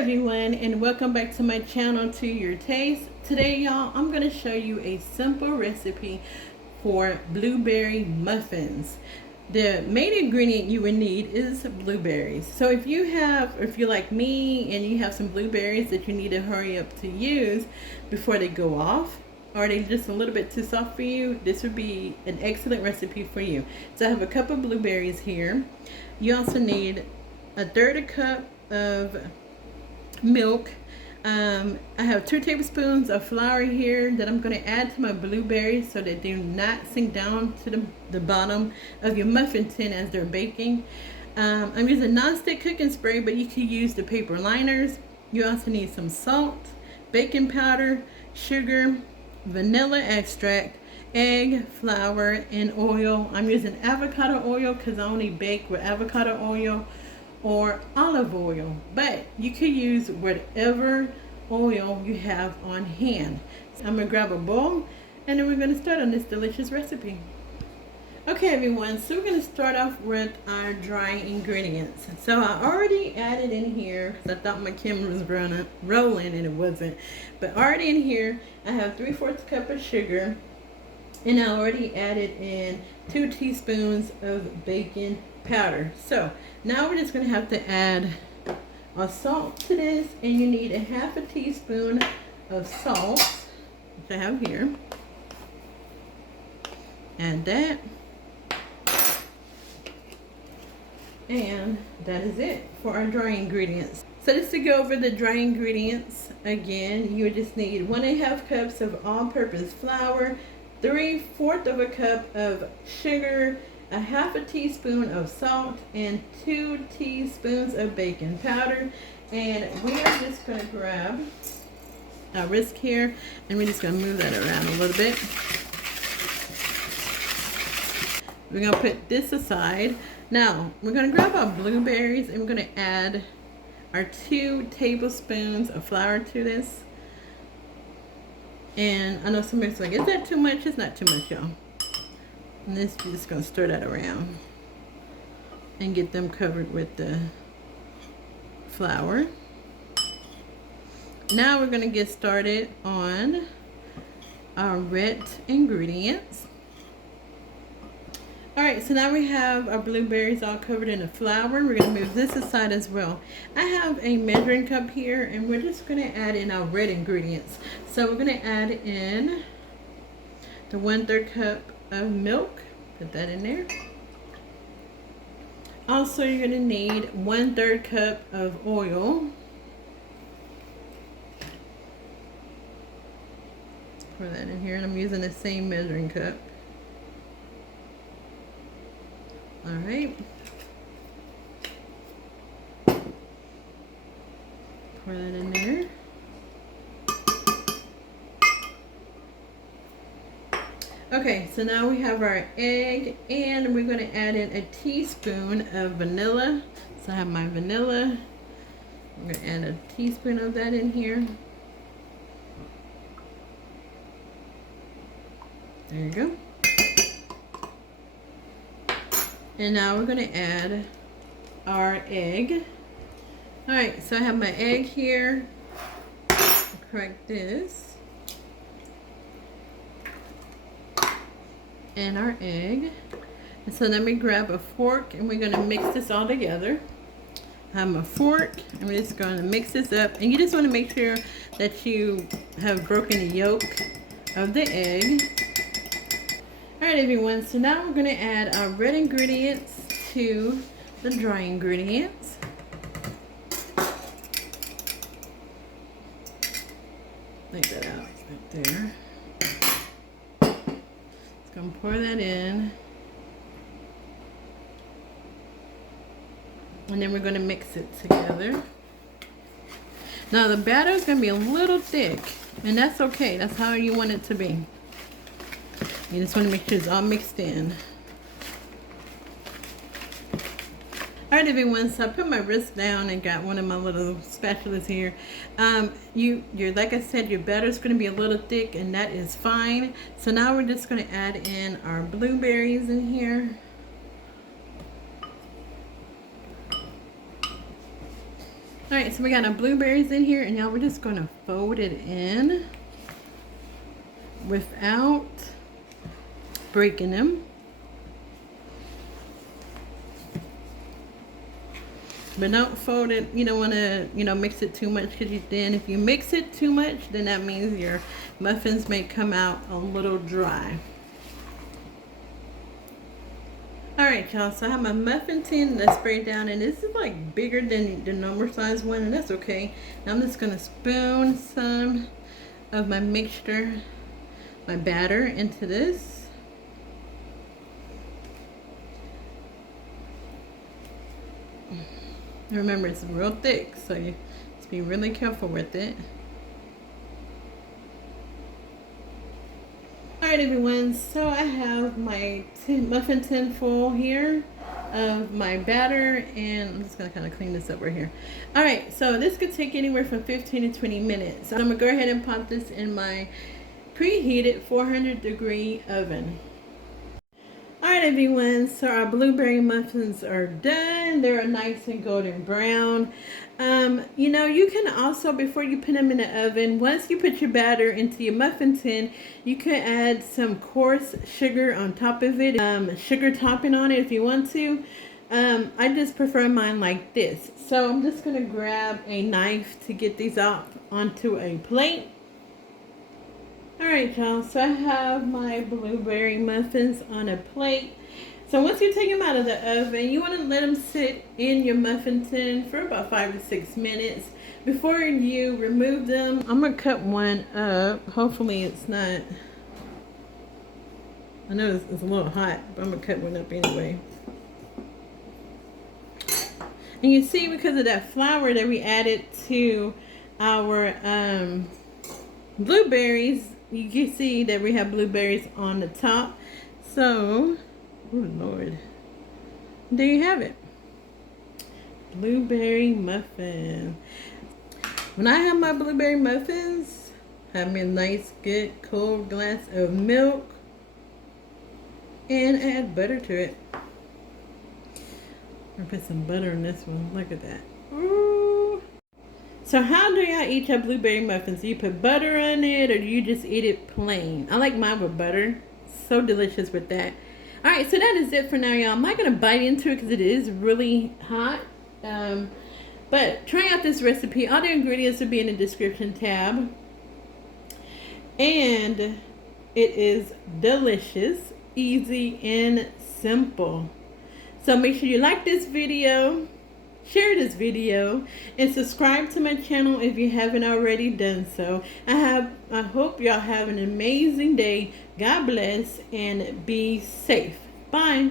everyone, and welcome back to my channel, To Your Taste. Today y'all, I'm going to show you a simple recipe for blueberry muffins. The main ingredient you would need is blueberries. So if you're like me and you have some blueberries that you need to hurry up to use before they go off, or they're just a little bit too soft for you, this would be an excellent recipe for you. So I have a cup of blueberries here. You also need a third cup of milk. I have 2 tablespoons of flour here that I'm going to add to my blueberries so that they do not sink down to the bottom of your muffin tin as they're baking. I'm using non-stick cooking spray, but you can use the paper liners. You also need some salt, baking powder, sugar, vanilla extract, egg, flour, and oil. I'm using avocado oil because I only bake with avocado oil or olive oil, but you could use whatever oil you have on hand. So I'm gonna grab a bowl and then we're gonna start on this delicious recipe. Okay everyone, so we're gonna start off with our dry ingredients. So I already added in here, because I thought my camera was rolling and it wasn't, but already in here I have 3/4 cup of sugar, and I already added in 2 teaspoons of baking powder. So now we're just going to have to add our salt to this, and you need a 1/2 teaspoon of salt, which I have here. Add that, and that is it for our dry ingredients. So just to go over the dry ingredients again, you just need 1½ cups of all-purpose flour, 3/4 cup of sugar, a 1/2 teaspoon of salt, and 2 teaspoons of baking powder. And we are just going to grab our whisk here, and we're just going to move that around a little bit. We're going to put this aside. Now we're going to grab our blueberries, and we're going to add our 2 tablespoons of flour to this. And I know somebody's like, is that too much? It's not too much, y'all. And this, you're just going to stir that around and get them covered with the flour. Now we're going to get started on our red ingredients. Alright, so now we have our blueberries all covered in the flour. We're going to move this aside as well. I have a measuring cup here, and we're just going to add in our red ingredients. So we're going to add in the 1/3 cup of milk. Put that in there. Also, you're going to need 1/3 cup of oil. Pour that in here, and I'm using the same measuring cup. All right. Pour that in there. Okay, so now we have our egg, and we're going to add in a teaspoon of vanilla. So I have my vanilla. I'm going to add a teaspoon of that in here. There you go. And now we're going to add our egg. Alright, so I have my egg here. I'll crack this. And our egg. And so let me grab a fork, and we're going to mix this all together. I have my fork, and we're just going to mix this up. And you just want to make sure that you have broken the yolk of the egg. Alright everyone, so now we're going to add our red ingredients to the dry ingredients. Like that out right there. Just going to pour that in. And then we're going to mix it together. Now the batter is going to be a little thick, and that's okay. That's how you want it to be. You just want to make sure it's all mixed in. Alright everyone, so I put my wrist down and got one of my little spatulas here. You're like I said, your batter is going to be a little thick, and that is fine. So now we're just going to add in our blueberries in here. All right, so we got our blueberries in here, and now we're just going to fold it in without breaking them. But don't fold it. You don't want to, mix it too much, because then if you mix it too much, then that means your muffins may come out a little dry. Alright, y'all, so I have my muffin tin that's sprayed down, and this is like bigger than the normal size one, and that's okay. Now I'm just going to spoon some of my mixture, my batter, into this. Remember, it's real thick, so you have to be really careful with it. Alright, everyone, so I have my muffin tin full here of my batter, and I'm just going to kind of clean this up right here. Alright, so this could take anywhere from 15 to 20 minutes. So I'm going to go ahead and pop this in my preheated 400-degree oven. Alright, everyone, so our blueberry muffins are done. They're nice and golden brown. You can also, before you put them in the oven, once you put your batter into your muffin tin, you could add some coarse sugar on top of it, sugar topping on it if you want to. I just prefer mine like this. So I'm just going to grab a knife to get these out onto a plate. Alright, y'all, so I have my blueberry muffins on a plate. So once you take them out of the oven, you want to let them sit in your muffin tin for about 5 to 6 minutes before you remove them. I'm going to cut one up. Hopefully it's not, I know it's a little hot, but I'm going to cut one up anyway. And you see, because of that flour that we added to our blueberries, you can see that we have blueberries on the top. So, oh Lord, there you have it. Blueberry muffin. When I have my blueberry muffins, have me a nice good cold glass of milk and add butter to it. I'm gonna put some butter in this one. Look at that. Ooh. So how do y'all eat your blueberry muffins? Do you put butter on it, or do you just eat it plain? I like mine with butter. So delicious with that. Alright, so that is it for now, y'all. I'm not going to bite into it because it is really hot. But try out this recipe. All the ingredients will be in the description tab. And it is delicious, easy, and simple. So make sure you like this video, share this video, and subscribe to my channel if you haven't already done so. I hope y'all have an amazing day. God bless and be safe. Bye.